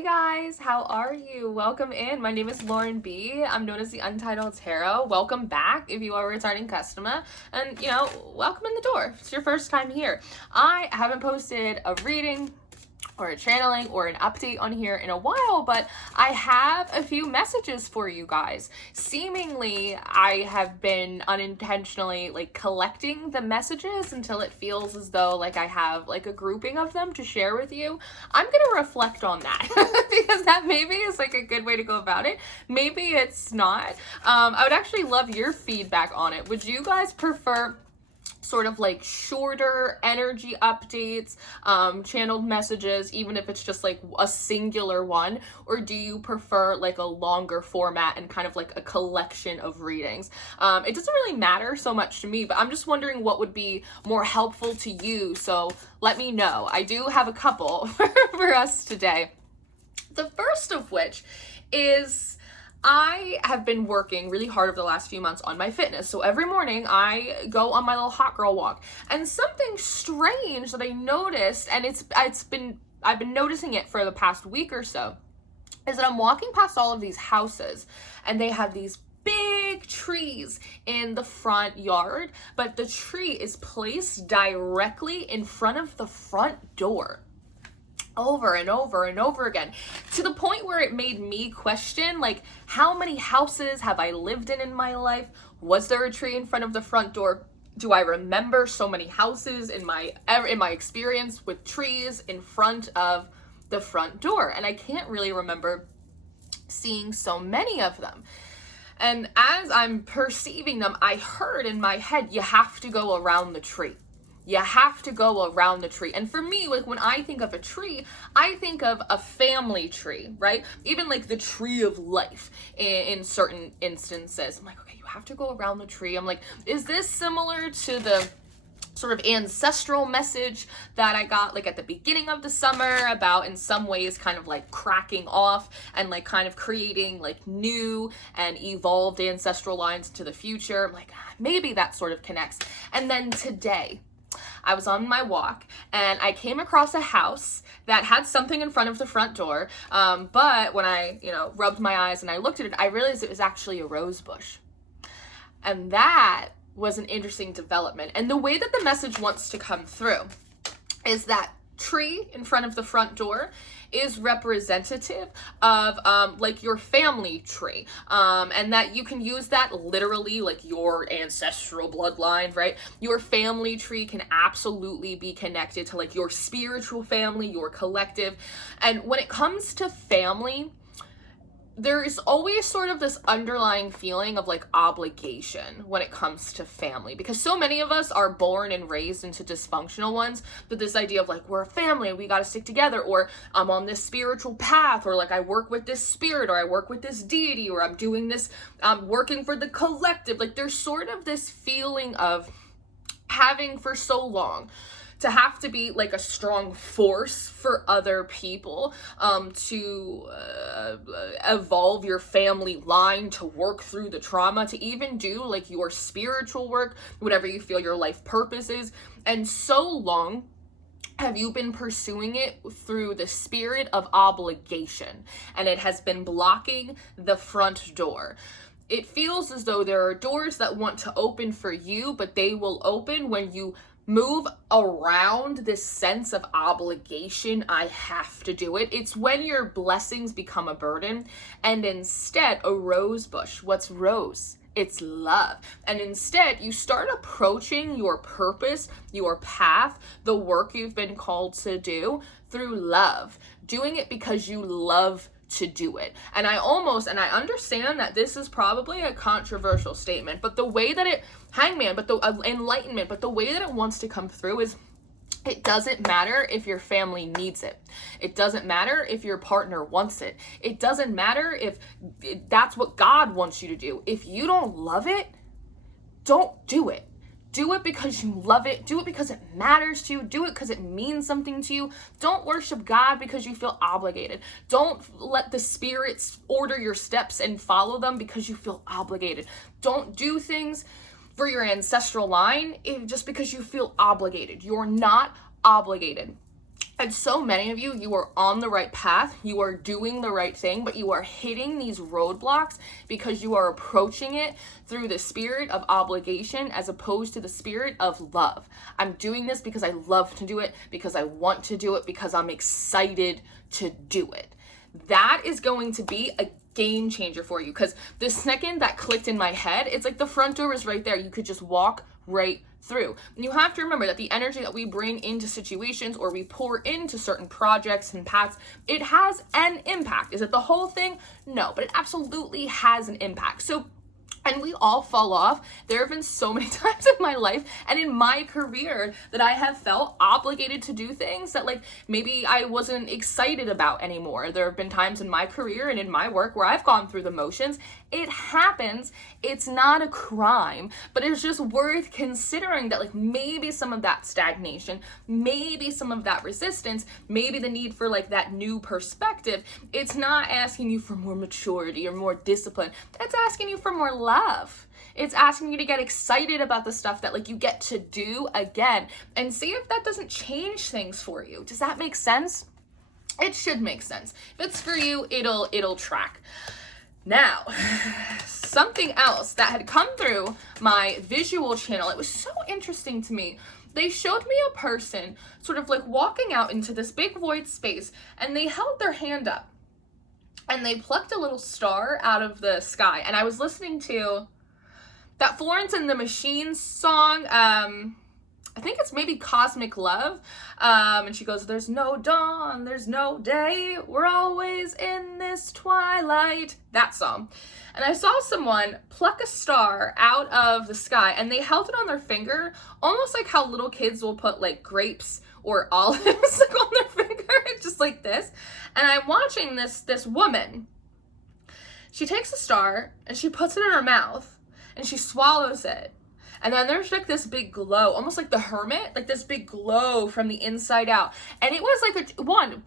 Hey guys, how are you? Welcome in. My name is Lauren B. I'm known as the Untitled Tarot. Welcome back if you are a returning customer. And, welcome in the door. If it's your first time here. I haven't posted a reading or a channeling or an update on here in a while, but I have a few messages for you guys. Seemingly, I have been unintentionally collecting the messages until it feels as though I have a grouping of them to share with you. I'm gonna reflect on that because that maybe is a good way to go about it. Maybe it's not. I would actually love your feedback on it. Would you guys prefer sort of shorter energy updates, channeled messages, even if it's just a singular one? Or do you prefer a longer format and kind of a collection of readings? It doesn't really matter so much to me, but I'm just wondering what would be more helpful to you, so let me know. I do have a couple for us today. The first of which is I have been working really hard over the last few months on my fitness. So every morning I go on my little hot girl walk, and something strange that I noticed, and I've been noticing it for the past week or so, is that I'm walking past all of these houses and they have these big trees in the front yard, but the tree is placed directly in front of the front door. Over and over and over again, to the point where it made me question, how many houses have I lived in my life? Was there a tree in front of the front door? Do I remember so many houses in my experience with trees in front of the front door? And I can't really remember seeing so many of them. And as I'm perceiving them, I heard in my head, you have to go around the tree. You have to go around the tree. And for me, when I think of a tree, I think of a family tree, right? Even the tree of life in certain instances. I'm okay, you have to go around the tree. I'm is this similar to the sort of ancestral message that I got at the beginning of the summer about, in some ways, kind of cracking off and kind of creating new and evolved ancestral lines to the future? I'm maybe that sort of connects. And then today, I was on my walk and I came across a house that had something in front of the front door. But when I, rubbed my eyes and I looked at it, I realized it was actually a rose bush. And that was an interesting development. And the way that the message wants to come through is that tree in front of the front door is representative of your family tree, and that you can use that literally your ancestral bloodline, right? Your family tree can absolutely be connected to your spiritual family, your collective. And when it comes to family, there is always sort of this underlying feeling of obligation when it comes to family, because so many of us are born and raised into dysfunctional ones, but this idea of we're a family and we got to stick together, or I'm on this spiritual path, or I work with this spirit, or I work with this deity, or I'm doing this, working for the collective. There's sort of this feeling of having for so long to have to be a strong force for other people, to evolve your family line, to work through the trauma, to even do your spiritual work, whatever you feel your life purpose is. And so long have you been pursuing it through the spirit of obligation, and it has been blocking the front door. It feels as though there are doors that want to open for you, but they will open when you move around this sense of obligation. I have to do it. It's when your blessings become a burden, and instead a rose bush. What's rose? It's love. And instead you start approaching your purpose, your path, the work you've been called to do through love, doing it because you love to do it. And I understand that this is probably a controversial statement, but the way that it, hangman, but the enlightenment, but the way that it wants to come through is, it doesn't matter if your family needs it. It doesn't matter if your partner wants it. It doesn't matter if that's what God wants you to do. If you don't love it, don't do it. Do it because you love it. Do it because it matters to you. Do it because it means something to you. Don't worship God because you feel obligated. Don't let the spirits order your steps and follow them because you feel obligated. Don't do things for your ancestral line just because you feel obligated. You're not obligated. And so many of you, you are on the right path, you are doing the right thing, but you are hitting these roadblocks because you are approaching it through the spirit of obligation as opposed to the spirit of love. I'm doing this because I love to do it, because I want to do it, because I'm excited to do it. That is going to be a game changer for you, because the second that clicked in my head, it's like the front door is right there. You could just walk right through. And you have to remember that the energy that we bring into situations or we pour into certain projects and paths, it has an impact. Is it the whole thing? No, but it absolutely has an impact. So, and we all fall off. There have been so many times in my life and in my career that I have felt obligated to do things that like maybe I wasn't excited about anymore. There have been times in my career and in my work where I've gone through the motions. It happens. It's not a crime, but it's just worth considering that like maybe some of that stagnation, maybe some of that resistance, maybe the need for like that new perspective, it's not asking you for more maturity or more discipline. It's asking you for more love. It's asking you to get excited about the stuff that like you get to do again and see if that doesn't change things for you. Does that make sense? It should make sense. If it's for you, it'll track. Now, something else that had come through my visual channel, it was so interesting to me. They showed me a person sort of like walking out into this big void space, and they held their hand up and they plucked a little star out of the sky. And I was listening to that Florence and the Machine song, I think it's maybe Cosmic Love, and she goes, there's no dawn, there's no day, we're always in this twilight, that song. And I saw someone pluck a star out of the sky, and they held it on their finger, almost like how little kids will put like grapes or olives like on their finger, just like this. And I'm watching this woman, she takes a star and she puts it in her mouth and she swallows it. And then there's like this big glow, almost like the hermit, like this big glow from the inside out. And it was like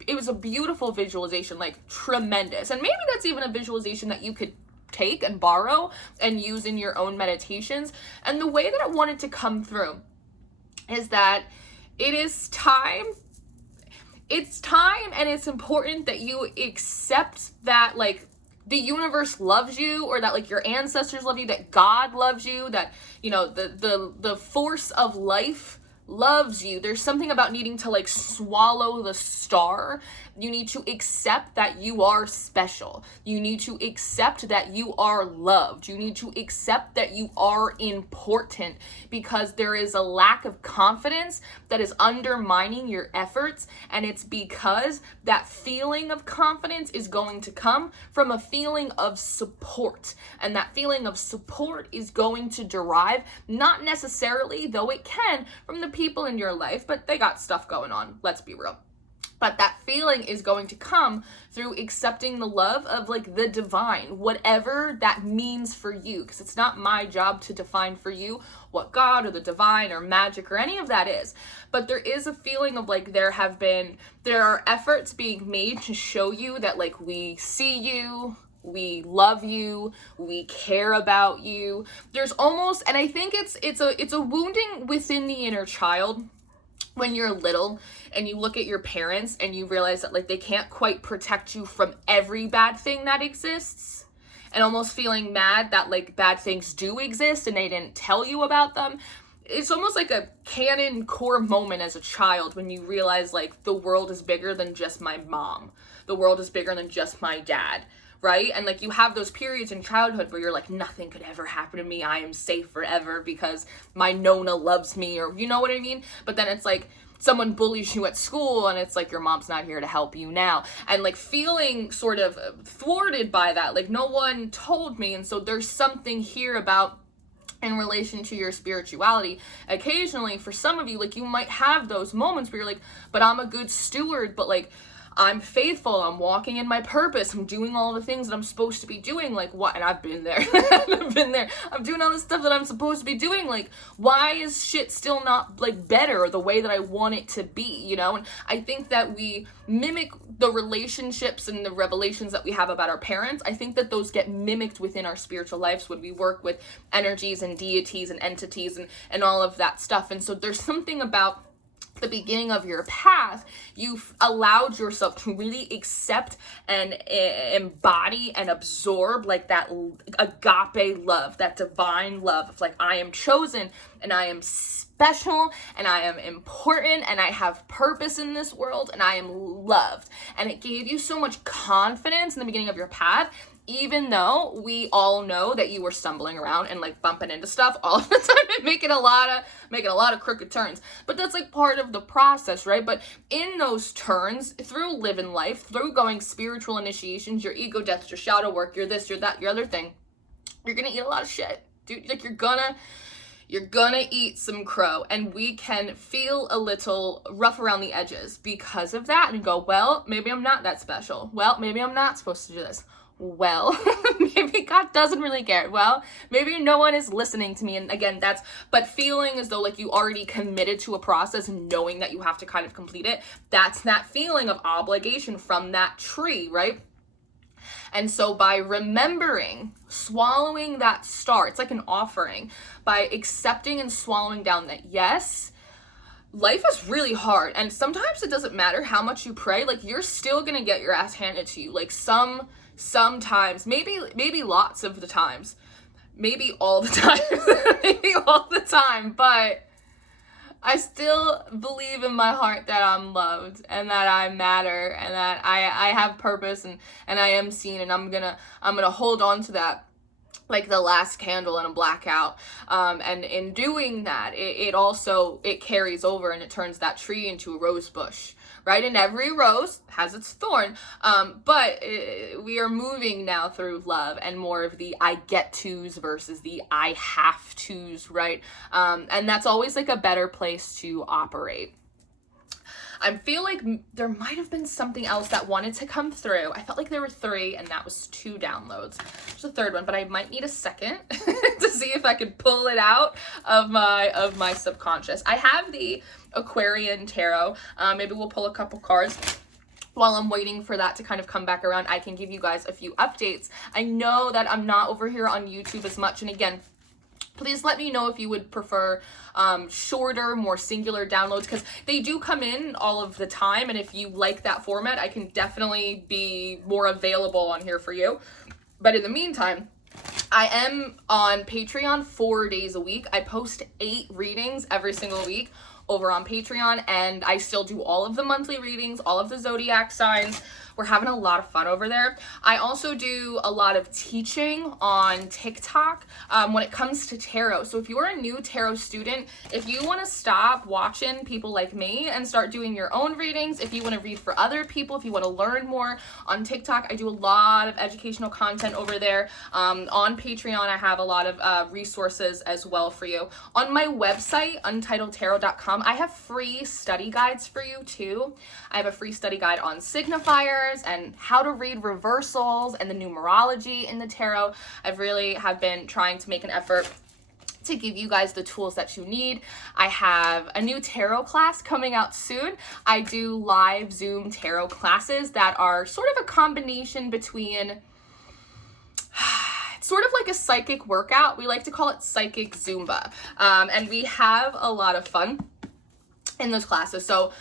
it was a beautiful visualization, like tremendous. And maybe that's even a visualization that you could take and borrow and use in your own meditations. And the way that I wanted to come through is that it is time. It's time, and it's important that you accept that like the universe loves you, or that like your ancestors love you, that God loves you, that, you know, the force of life loves you. There's something about needing to like swallow the star. You need to accept that you are special. You need to accept that you are loved. You need to accept that you are important, because there is a lack of confidence that is undermining your efforts. And it's because that feeling of confidence is going to come from a feeling of support. And that feeling of support is going to derive, not necessarily, though it can, from the people in your life, but they got stuff going on. Let's be real. But that feeling is going to come through accepting the love of like the divine, whatever that means for you, because it's not my job to define for you what God or the divine or magic or any of that is. But there is a feeling of like there are efforts being made to show you that like we see you, we love you, we care about you. There's almost, and I think it's a wounding within the inner child when you're little and you look at your parents and you realize that like they can't quite protect you from every bad thing that exists, and almost feeling mad that like bad things do exist and they didn't tell you about them. It's almost like a canon core moment as a child when you realize like the world is bigger than just my mom. The world is bigger than just my dad. Right? And like you have those periods in childhood where you're like, nothing could ever happen to me. I am safe forever because my Nona loves me, or you know what I mean? But then it's like someone bullies you at school and it's like your mom's not here to help you now. And like feeling sort of thwarted by that, like no one told me. And so there's something here about in relation to your spirituality. Occasionally for some of you, like you might have those moments where you're like, but I'm a good steward, but like I'm faithful, I'm walking in my purpose, I'm doing all the things that I'm supposed to be doing, like what, and I've been there, I'm doing all the stuff that I'm supposed to be doing, like why is shit still not like better the way that I want it to be, you know? And I think that we mimic the relationships and the revelations that we have about our parents. I think that those get mimicked within our spiritual lives when we work with energies and deities and entities and all of that stuff. And so there's something about the beginning of your path, you've allowed yourself to really accept and embody and absorb like that agape love, that divine love of like, I am chosen and I am special and I am important and I have purpose in this world and I am loved. And it gave you so much confidence in the beginning of your path, even though we all know that you were stumbling around and like bumping into stuff all of the time and making a lot of crooked turns. But that's like part of the process, right? But in those turns, through living life, through going spiritual initiations, your ego deaths, your shadow work, your this, your that, your other thing, you're gonna eat a lot of shit, dude. Like you're gonna eat some crow, and we can feel a little rough around the edges because of that and go, well, maybe I'm not that special. Well, maybe I'm not supposed to do this. Well, maybe God doesn't really care. Well, maybe no one is listening to me. And again, but feeling as though like you already committed to a process and knowing that you have to kind of complete it, that's that feeling of obligation from that tree, right? And so by remembering, swallowing that star, it's like an offering, by accepting and swallowing down that, yes, life is really hard. And sometimes it doesn't matter how much you pray, like you're still going to get your ass handed to you. Like sometimes, maybe lots of the times, maybe all the time, maybe all the time, but I still believe in my heart that I'm loved and that I matter and that I have purpose and I am seen, and I'm gonna hold on to that like the last candle in a blackout. And in doing that, it carries over and it turns that tree into a rose bush, right? And every rose has its thorn. But we are moving now through love and more of the I get to's versus the I have to's, right? And that's always like a better place to operate. I feel like there might have been something else that wanted to come through. I felt like there were 3 and that was 2 downloads. There's a third one, but I might need a second to see if I could pull it out of my subconscious. I have the Aquarian Tarot. Maybe we'll pull a couple cards. While I'm waiting for that to kind of come back around, I can give you guys a few updates. I know that I'm not over here on YouTube as much, and again, please let me know if you would prefer shorter, more singular downloads, because they do come in all of the time, and if you like that format, I can definitely be more available on here for you. But in the meantime, I am on Patreon 4 days a week. I post 8 readings every single week over on Patreon, and I still do all of the monthly readings, all of the zodiac signs. We're having a lot of fun over there. I also do a lot of teaching on TikTok when it comes to tarot. So if you're a new tarot student, if you want to stop watching people like me and start doing your own readings, if you want to read for other people, if you want to learn more on TikTok, I do a lot of educational content over there. On Patreon, I have a lot of resources as well for you. On my website, untitledtarot.com, I have free study guides for you too. I have a free study guide on signifiers and how to read reversals and the numerology in the tarot. I've really have been trying to make an effort to give you guys the tools that you need. I have a new tarot class coming out soon. I do live Zoom tarot classes that are sort of a combination between sort of like a psychic workout. We like to call it psychic Zumba. And we have a lot of fun in those classes. So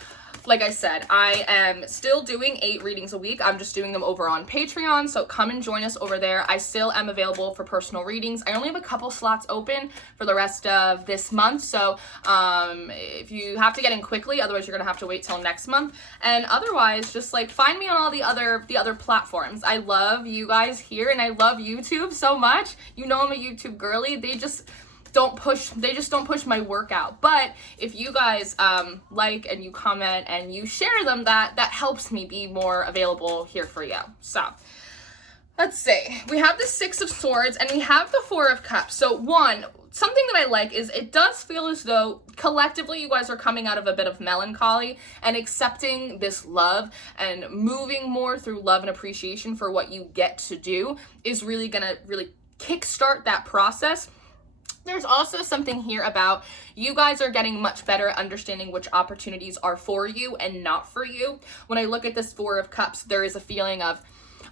like I said, I am still doing 8 readings a week. I'm just doing them over on Patreon, so come and join us over there. I still am available for personal readings. I only have a couple slots open for the rest of this month, so if you have to get in quickly, otherwise you're gonna have to wait till next month. And otherwise, just like find me on all the other platforms. I love you guys here, and I love YouTube so much. You know I'm a YouTube girly. They just don't push my work out. But if you guys like and you comment and you share them, that helps me be more available here for you. So let's see, we have the 6 of Swords and we have the 4 of Cups. So something that I like is it does feel as though collectively you guys are coming out of a bit of melancholy and accepting this love and moving more through love and appreciation for what you get to do is really gonna kickstart that process. There's also something here about you guys are getting much better at understanding which opportunities are for you and not for you. When I look at this 4 of Cups, there is a feeling of,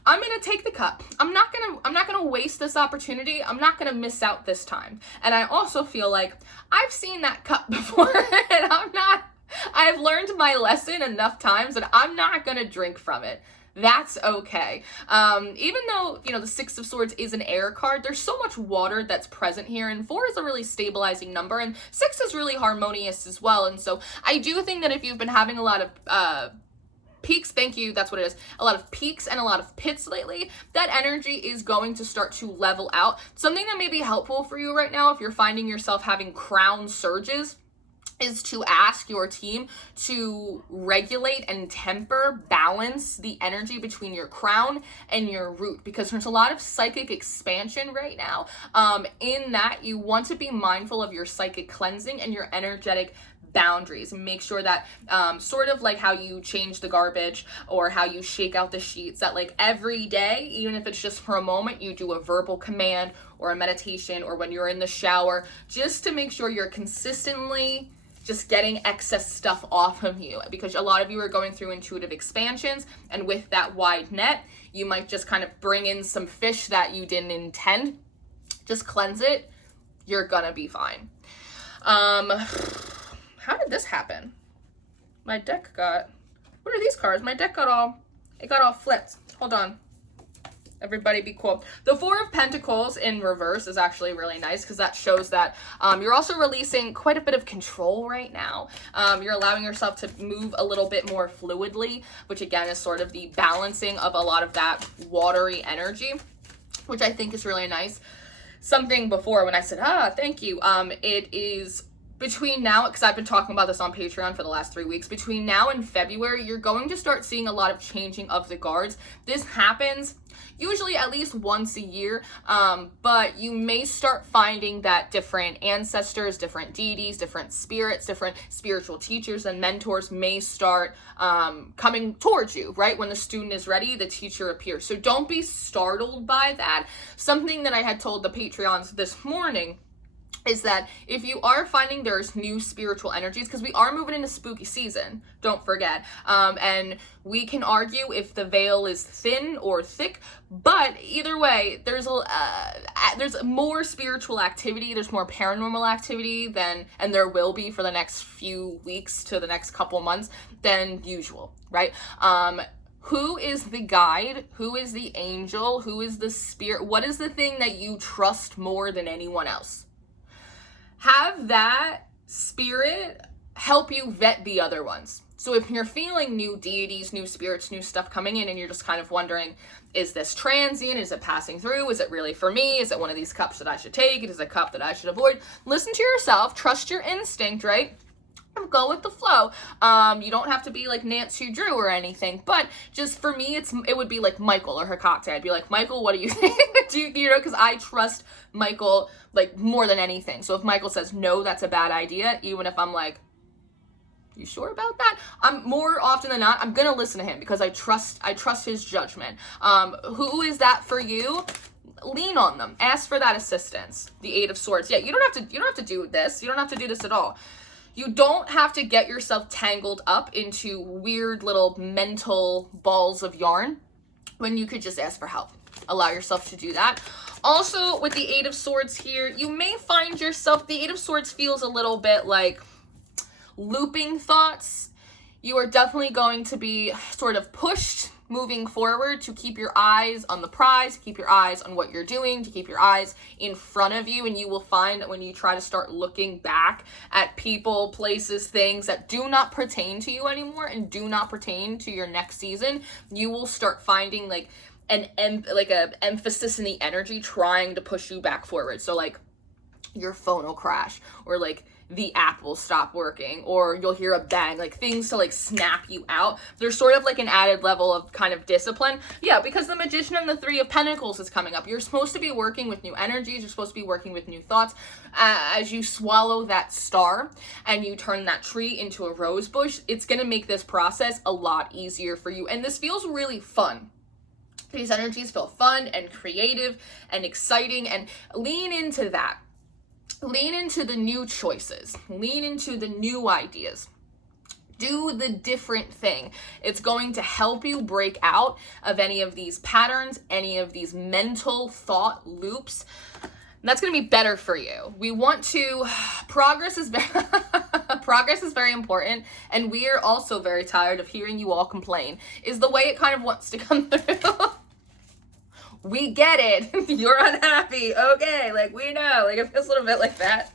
I'm going to take the cup. I'm not going to waste this opportunity. I'm not going to miss out this time. And I also feel like I've seen that cup before and I've learned my lesson enough times that I'm not gonna drink from it. That's okay. Even though, the Six of Swords is an air card, there's so much water that's present here, and 4 is a really stabilizing number, and 6 is really harmonious as well. And so I do think that if you've been having a lot of peaks, thank you, that's what it is, a lot of peaks and a lot of pits lately, that energy is going to start to level out. Something that may be helpful for you right now if you're finding yourself having crown surges is to ask your team to regulate and balance the energy between your crown and your root, because there's a lot of psychic expansion right now. In that, you want to be mindful of your psychic cleansing and your energetic boundaries, and make sure that sort of like how you change the garbage or how you shake out the sheets, that like every day, even if it's just for a moment, you do a verbal command or a meditation, or when you're in the shower, just to make sure you're consistently just getting excess stuff off of you, because a lot of you are going through intuitive expansions, and with that wide net, you might just kind of bring in some fish that you didn't intend. Just cleanse it. You're gonna be fine. How did this happen? My deck got, what are these cards? My deck got all flipped. Hold on. Everybody be cool. The Four of Pentacles in reverse is actually really nice, because that shows that you're also releasing quite a bit of control right now. You're allowing yourself to move a little bit more fluidly, which again is sort of the balancing of a lot of that watery energy, which I think is really nice. Something before when I said, thank you, it is between now, because I've been talking about this on Patreon for the last 3 weeks, between now and February, you're going to start seeing a lot of changing of the guards. This happens usually at least once a year, but you may start finding that different ancestors, different deities, different spirits, different spiritual teachers and mentors may start coming towards you, right? When the student is ready, the teacher appears. So don't be startled by that. Something that I had told the Patreons this morning is that if you are finding there's new spiritual energies, because we are moving into spooky season, don't forget, and we can argue if the veil is thin or thick, but either way, there's more spiritual activity, there's more paranormal activity and there will be for the next few weeks to the next couple months than usual, right? Who is the guide? Who is the angel? Who is the spirit? What is the thing that you trust more than anyone else? Have that spirit help you vet the other ones. So if you're feeling new deities, new spirits, new stuff coming in, and you're just kind of wondering, is this transient? Is it passing through? Is it really for me? Is it one of these cups that I should take? Is it a cup that I should avoid? Listen to yourself, trust your instinct, right? Go with the flow. You don't have to be like Nancy Drew or anything, but just for me, it would be like Michael or Hecate. I'd be like, Michael, what do you think? Because I trust Michael like more than anything. So if Michael says no, that's a bad idea, even if I'm like, you sure about that? I'm more often than not, I'm gonna listen to him because I trust his judgment. Who is that for you? Lean on them. Ask for that assistance. The Eight of Swords. Yeah, you don't have to do this. You don't have to do this at all. You don't have to get yourself tangled up into weird little mental balls of yarn when you could just ask for help. Allow yourself to do that. Also, with the Eight of Swords here, you may find yourself, the Eight of Swords feels a little bit like looping thoughts. You are definitely going to be sort of pushed moving forward to keep your eyes on the prize, keep your eyes on what you're doing, to keep your eyes in front of you. And you will find that when you try to start looking back at people, places, things that do not pertain to you anymore and do not pertain to your next season, you will start finding like an emphasis in the energy trying to push you back forward. So like your phone will crash, or like the app will stop working, or you'll hear a bang, like things to like snap you out. There's sort of like an added level of kind of discipline. Yeah, because the Magician and the Three of Pentacles is coming up. You're supposed to be working with new energies. You're supposed to be working with new thoughts. As you swallow that star and you turn that tree into a rose bush, it's going to make this process a lot easier for you. And this feels really fun. These energies feel fun and creative and exciting, and lean into that. Lean into the new choices. Lean into the new ideas. Do the different thing. It's going to help you break out of any of these patterns, any of these mental thought loops. And that's going to be better for you. We want to, progress is progress is very important, and we are also very tired of hearing you all complain, is the way it kind of wants to come through. We get it. You're unhappy. Okay, like, we know. Like, it feels a little bit like that.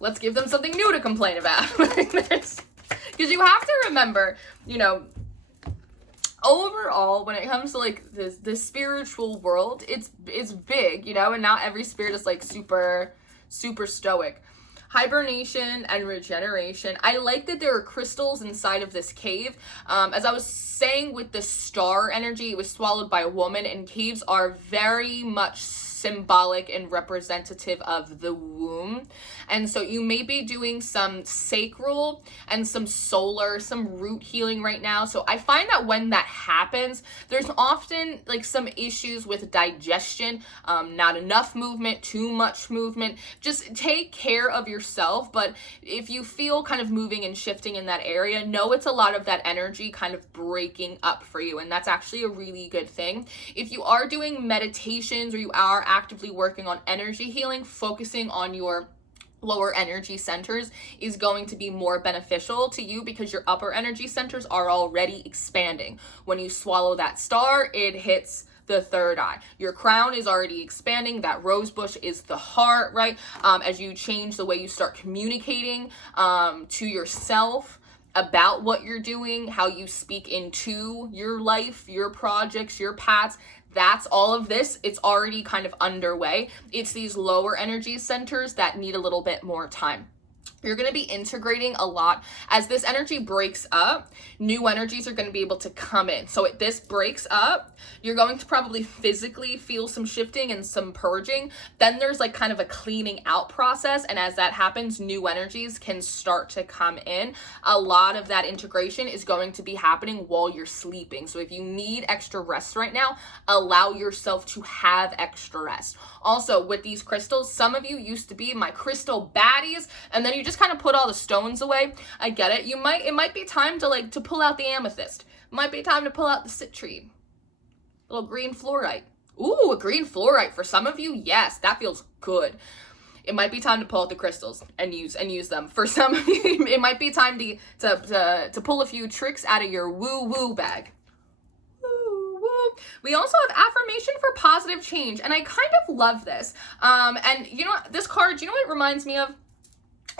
Let's give them something new to complain about. Because you have to remember, you know, overall, when it comes to like this spiritual world, it's big, you know, and not every spirit is like super stoic. Hibernation and regeneration. I like that there are crystals inside of this cave. As I was saying with the star energy, it was swallowed by a woman, and caves are very much symbolic and representative of the womb. And so you may be doing some sacral and some solar, some root healing right now. So I find that when that happens, there's often like some issues with digestion, not enough movement, too much movement. Just take care of yourself. But if you feel kind of moving and shifting in that area, know it's a lot of that energy kind of breaking up for you. And that's actually a really good thing. If you are doing meditations or you are actively working on energy healing, focusing on your lower energy centers is going to be more beneficial to you because your upper energy centers are already expanding. When you swallow that star, it hits the third eye. Your crown is already expanding. That rose bush is the heart, right? As you change the way you start communicating to yourself about what you're doing, how you speak into your life, your projects, your paths, that's all of this. It's already kind of underway. It's these lower energy centers that need a little bit more time. You're going to be integrating a lot. As this energy breaks up, new energies are going to be able to come in. So this breaks up, you're going to probably physically feel some shifting and some purging. Then there's like kind of a cleaning out process. And as that happens, new energies can start to come in. A lot of that integration is going to be happening while you're sleeping. So if you need extra rest right now, allow yourself to have extra rest. Also, with these crystals, some of you used to be my crystal baddies, and then you just kind of put all the stones away. I get it. It might be time to pull out the amethyst. Might be time to pull out the citrine. Little green fluorite. Ooh, a green fluorite for some of you. Yes, that feels good. It might be time to pull out the crystals and use them. For some of you, it might be time to pull a few tricks out of your woo-woo bag. We also have affirmation for positive change, and I kind of love this. And you know what, this card, you know what it reminds me of?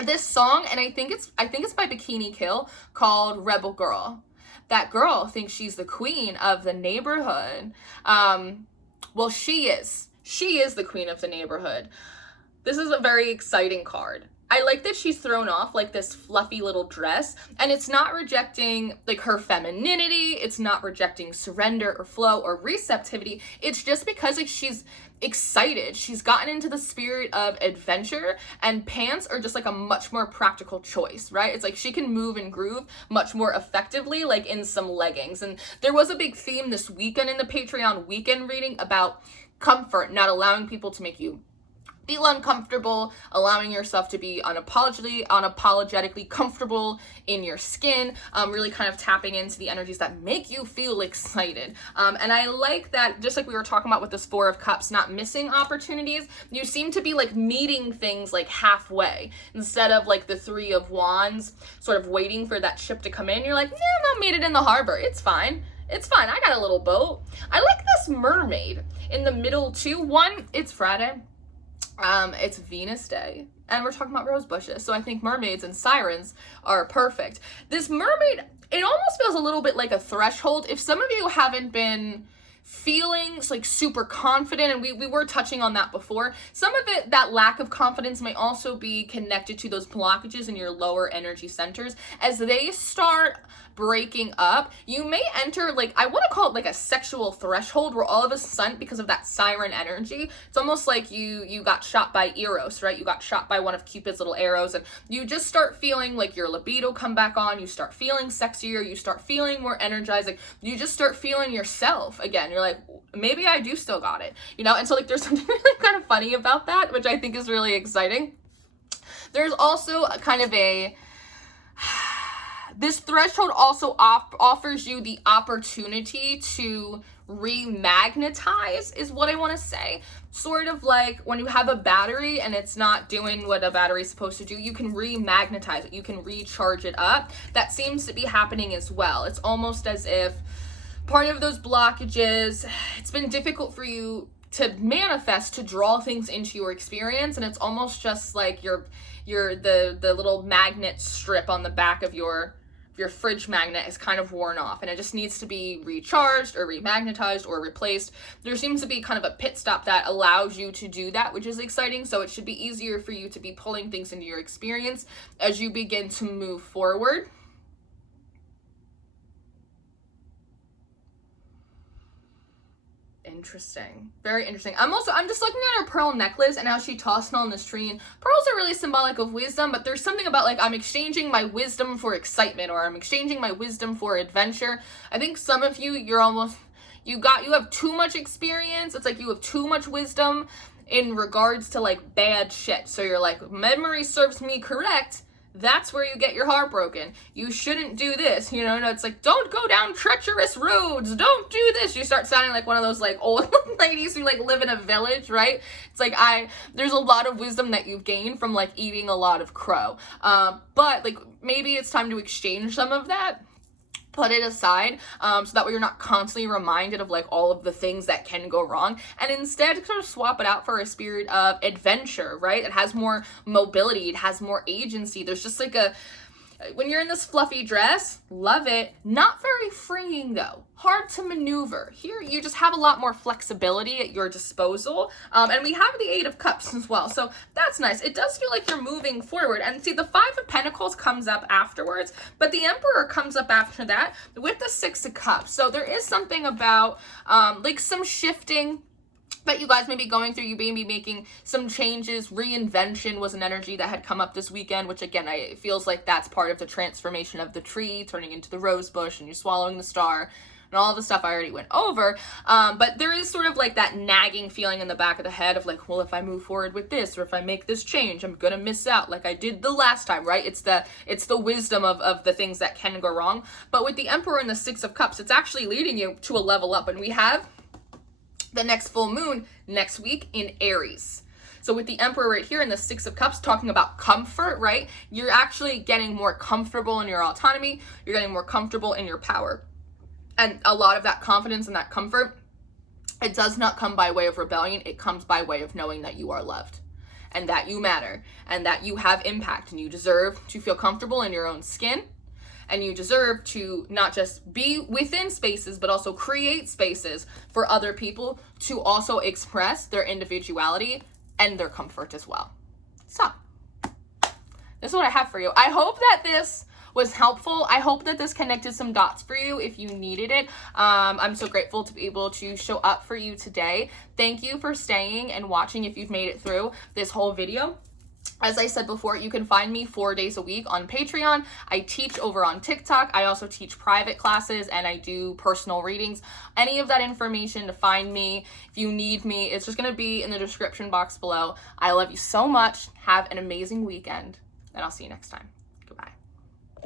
This song, and I think it's by Bikini Kill, called Rebel Girl. That girl thinks she's the queen of the neighborhood. Well, she is the queen of the neighborhood. This is a very exciting card. I like that she's thrown off like this fluffy little dress, and it's not rejecting like her femininity. It's not rejecting surrender or flow or receptivity. It's just because like she's excited. She's gotten into the spirit of adventure, and pants are just like a much more practical choice, right? It's like she can move and groove much more effectively like in some leggings. And there was a big theme this weekend in the Patreon weekend reading about comfort, not allowing people to make you feel uncomfortable, allowing yourself to be unapologetically comfortable in your skin, really kind of tapping into the energies that make you feel excited. And I like that, just like we were talking about with this Four of Cups, not missing opportunities, you seem to be like meeting things like halfway instead of like the Three of Wands sort of waiting for that ship to come in. You're like, yeah, I'll meet it in the harbor. It's fine. It's fine. I got a little boat. I like this mermaid in the middle too. One, it's Friday. It's Venus Day, and we're talking about rose bushes, so I think mermaids and sirens are perfect. This mermaid, it almost feels a little bit like a threshold. If some of you haven't been feeling like super confident, and we were touching on that before, some of it, that lack of confidence may also be connected to those blockages in your lower energy centers. As they start breaking up, you may enter like, I want to call it like a sexual threshold, where all of a sudden, because of that siren energy, it's almost like you got shot by Eros, right? You got shot by one of Cupid's little arrows, and you just start feeling like your libido come back on. You start feeling sexier. You start feeling more energizing. You just start feeling yourself again. You're like, maybe I do still got it, you know? And so like there's something really kind of funny about that, which I think is really exciting. There's also a kind of This threshold also offers you the opportunity to remagnetize, is what I want to say. Sort of like when you have a battery and it's not doing what a battery is supposed to do, you can remagnetize it, you can recharge it up. That seems to be happening as well. It's almost as if part of those blockages, it's been difficult for you to manifest, to draw things into your experience, and it's almost just like the little magnet strip on the back of your fridge magnet is kind of worn off, and it just needs to be recharged or remagnetized or replaced. There seems to be kind of a pit stop that allows you to do that, which is exciting. So it should be easier for you to be pulling things into your experience as you begin to move forward. Interesting. Very interesting. I'm just looking at her pearl necklace and how she tossed it on this tree. And pearls are really symbolic of wisdom, but there's something about like, I'm exchanging my wisdom for excitement, or I'm exchanging my wisdom for adventure. I think some of you, you have too much experience. It's like you have too much wisdom in regards to like bad shit. So you're like, memory serves me correct. That's where you get your heart broken. You shouldn't do this, you know? It's like, don't go down treacherous roads. Don't do this. You start sounding like one of those like old ladies who like live in a village, right? It's like there's a lot of wisdom that you've gained from like eating a lot of crow. But like maybe it's time to exchange some of that. Put it aside, so that way you're not constantly reminded of like all of the things that can go wrong, and instead sort of swap it out for a spirit of adventure, right? It has more mobility, it has more agency. There's just like when you're in this fluffy dress, love it. Not very freeing though. Hard to maneuver. Here, you just have a lot more flexibility at your disposal. And we have the Eight of Cups as well. So that's nice. It does feel like you're moving forward. And see, the Five of Pentacles comes up afterwards, but the Emperor comes up after that with the Six of Cups. So there is something about like some shifting that you guys may be going through. You may be making some changes. Reinvention was an energy that had come up this weekend, which again, it feels like that's part of the transformation of the tree turning into the rose bush and you swallowing the star and all the stuff I already went over. But there is sort of like that nagging feeling in the back of the head of like, well, if I move forward with this, or if I make this change, I'm gonna miss out like I did the last time, right? It's the wisdom of the things that can go wrong. But with the Emperor and the Six of Cups, it's actually leading you to a level up. And we have the next full moon next week in Aries. So with the Emperor right here and the Six of Cups talking about comfort, right? You're actually getting more comfortable in your autonomy. You're getting more comfortable in your power. And a lot of that confidence and that comfort, it does not come by way of rebellion. It comes by way of knowing that you are loved and that you matter and that you have impact, and you deserve to feel comfortable in your own skin. And you deserve to not just be within spaces, but also create spaces for other people to also express their individuality and their comfort as well. So, this is what I have for you. I hope that this was helpful. I hope that this connected some dots for you if you needed it. I'm so grateful to be able to show up for you today. Thank you for staying and watching if you've made it through this whole video. As I said before, you can find me 4 days a week on Patreon. I teach over on TikTok. I also teach private classes and I do personal readings. Any of that information to find me, if you need me, it's just going to be in the description box below. I love you so much. Have an amazing weekend, and I'll see you next time.